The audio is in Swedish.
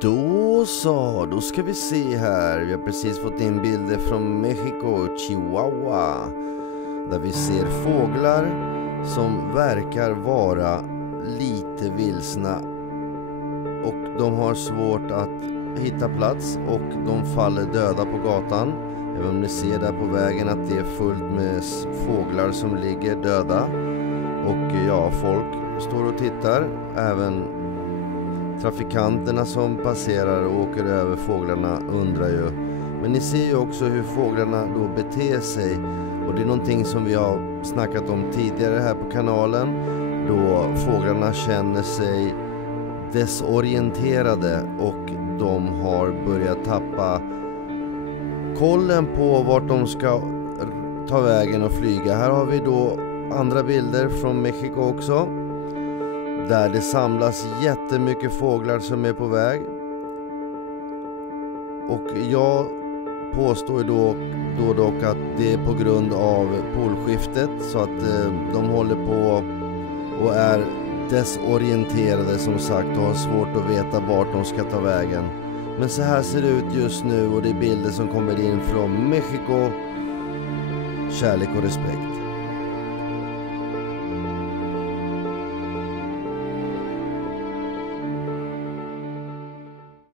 Då så, då ska vi se här. Vi har precis fått in bilder från Mexico, Chihuahua, där vi ser fåglar som verkar vara lite vilsna och de har svårt att hitta plats och de faller döda på gatan. Även om ni ser där på vägen att det är fullt med fåglar som ligger döda. Och ja, folk står och tittar. Även trafikanterna som passerar och åker över fåglarna undrar ju. Men ni ser ju också hur fåglarna då beter sig. Och det är någonting som vi har snackat om tidigare här på kanalen. Då fåglarna känner sig desorienterade och de har börjat tappa kollen på vart de ska ta vägen och flyga. Här har vi då andra bilder från Mexiko också, där det samlas jättemycket fåglar som är på väg. Och jag påstår då dock att det är på grund av polskiftet, så att de håller på och är desorienterade som sagt och har svårt att veta vart de ska ta vägen. Men så här ser det ut just nu och det är bilder som kommer in från Mexiko. Kärlek och respekt.